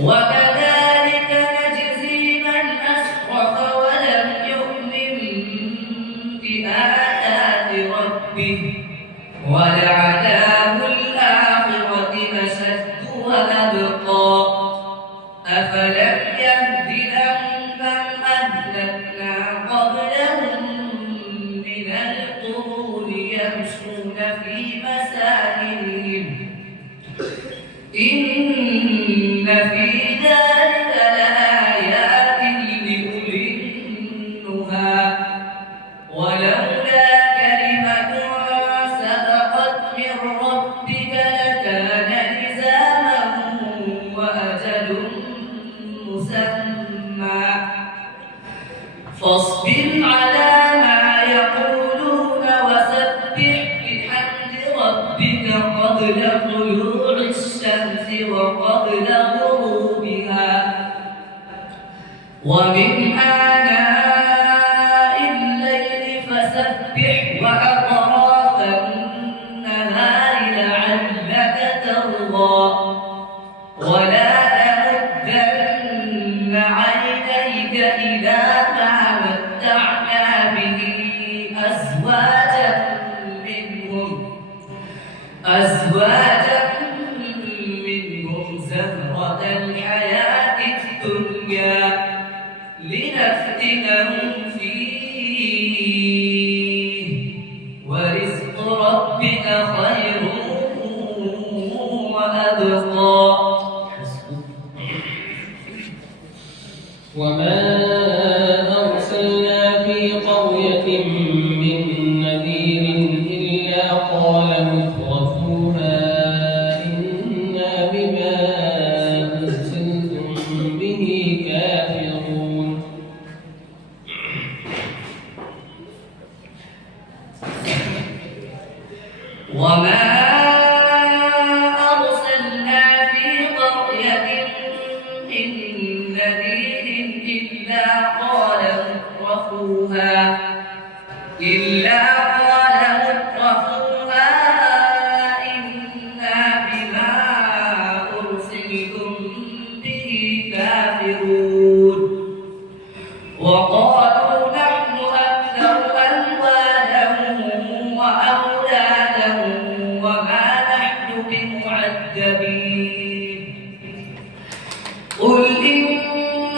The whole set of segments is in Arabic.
وكذلك نجزي من أسرف ولم يؤمن بآيات ربه ولعذاب الآخرة أشد وأبقى أفلم يهد لهم كم أهلكنا قبلهم من القرون يمشون في مساكنهم إن في ذلك لآيات لأولي النهى ولولا كلمة سبقت من ربك لكان لزاما وأجل مسمى فاصبر على ما يقولون وسبح بحمد ربك قبل طلوع الشمس وقبل غروبها ومن آناء الليل فسبح وأطراف النهار لعلك ترضى ولا تمدن عينيك إلى ما متعنا به أزواجا منهم زهرة الحياة الدنيا لنفتنهم فيه ورزق ربك خير وأبقى وما أرسلنا في قرية من نذير إلا قال مترفوها إنا بما أرسلتم به كافرون وما أرسلنا في قرية من نذير إلا قال مترفوها إنا بما أرسلتم به كافرون وقالوا نحن أكثر أموالا وأولادا وما نحن بمعذبين قل إن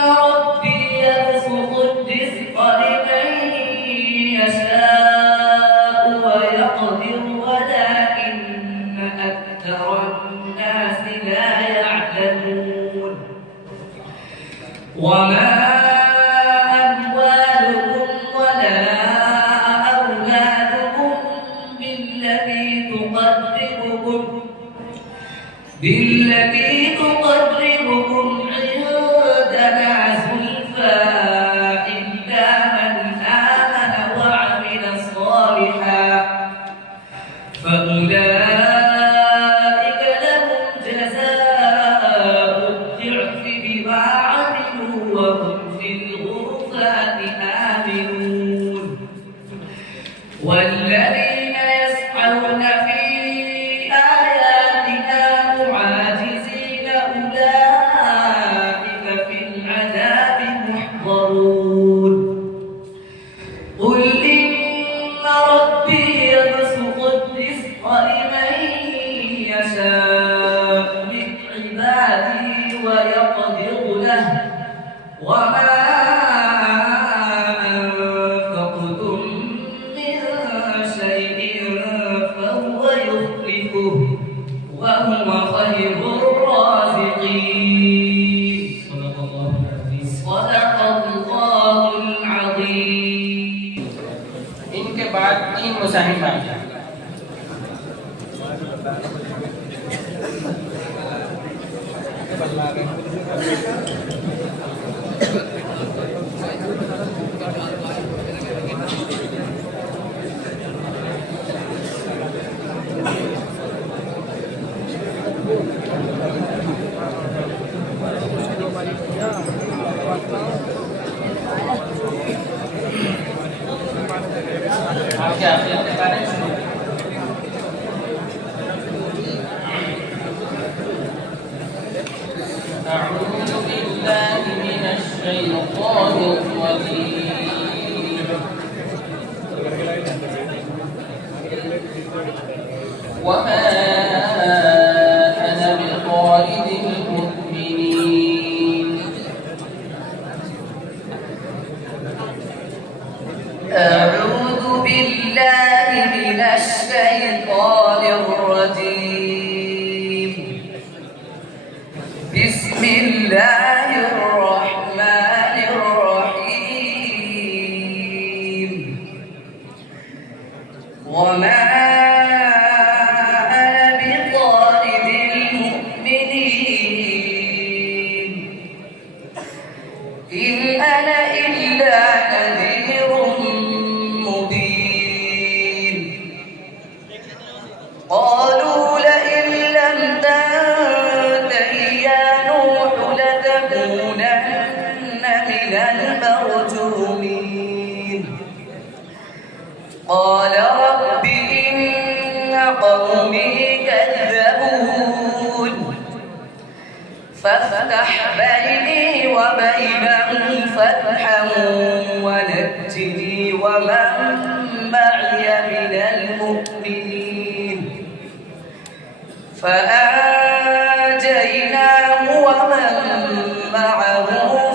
ربي يبسط الرزق لمن يشاء ويقدر ولكن أكثر الناس لا يعلمون وما أموالكم ولا أولادكم بالتي تقربكم عندنا زلفى إلا من آمن وعمل صالحا فأولئك لهم جزاء الضعف بما عملوا وهم في الغرفات آمنون والذين يسعون في آياتنا معاجزين أولئك في العذاب محضرون قل إن ربي يبسط الرزق لمن يشاء من عباده ويقدر له وما أنفقتم من شيء فهو يخلفه وهو خير الرازقين صدق الله العظيم صدق الله العظيم इनके बाद 3 मुसाहिफा आपके आप الشيطان الرجيم. وما أنا بطارد المؤمنين. أعوذ بالله من الشيطان الرجيم. بسم الله الرحمن الرحيم. وما أنا بطارد المؤمنين إن أنا إلا نذير مبين. قالوا لئن لم تنته يا نوح لتكونن من المرجومين. قال رب إن قومي كذبون فافتح بيني وبينهم فتحا ونجني ومن معي من المؤمنين. فأنجيناه ومن معه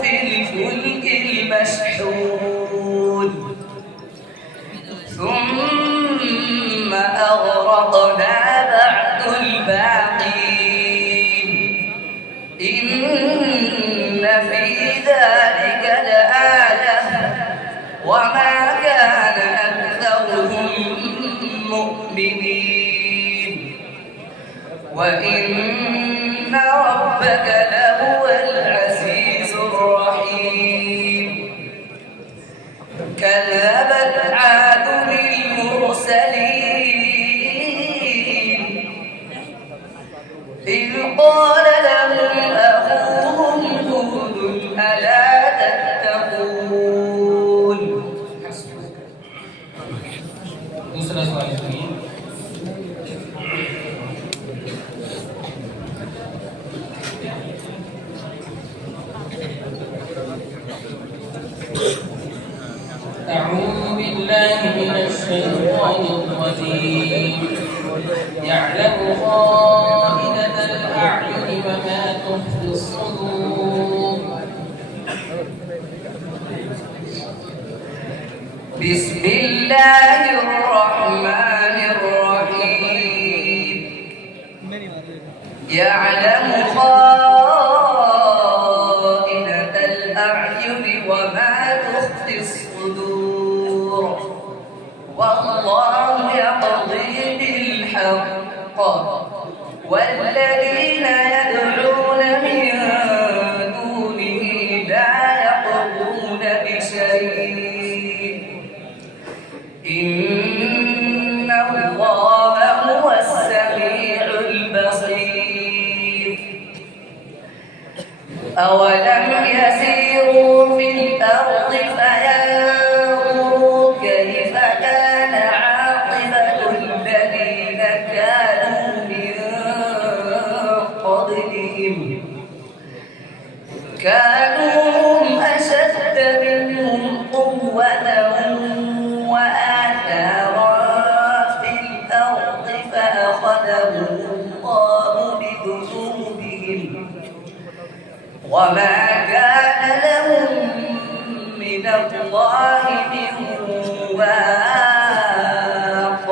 في الفلك المشحون ثم أغرقنا بعد الباقين. إن في ذلك لآية وما كان أكثرهم مؤمنين وإن ربك لهو العزيز الرحيم. كذبت عاد المرسلين إذ قال لهم أخوهم هود ألا تتقون. दूसरा सवाल सुनिए। أعوذ بالله من الشيطان الرجيم. يعلم خائنة الأعين وما تخفي الصدور. بسم الله الرحمن الرحيم. يعلم خائنة الأعين وما تخفي الصدور والله يقضي بالحق والذين يدعون من دونه لا يقضون بشيء إن الله هو السميع البصير. أولم يسيروا في الأرض فينظروا كيف كان عاقبة الذين كانوا من قبلهم كانوا هم أشد منهم قوة وآثارا في الأرض فأخذهم الله بذنوبهم وما كان لهم من الله من واق.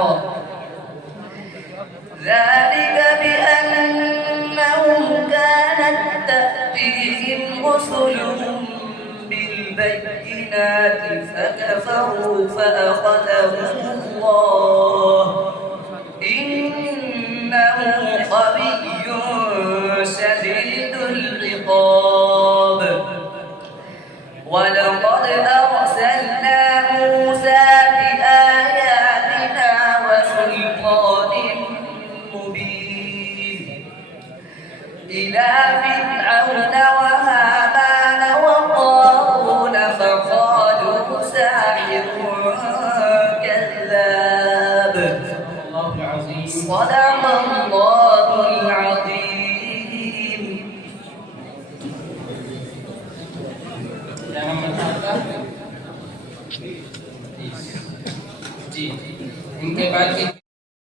ذلك بأنهم كانت تأتيهم رسلهم بالبينات فكفروا فأخذهم الله إنه قوي شديد العقاب. ولقد أرسلنا موسى بآياتنا وسلطان مبين إلى فرعون وهامان وقارون فقالوا ساحر كذاب. صدق الله العظيم. জি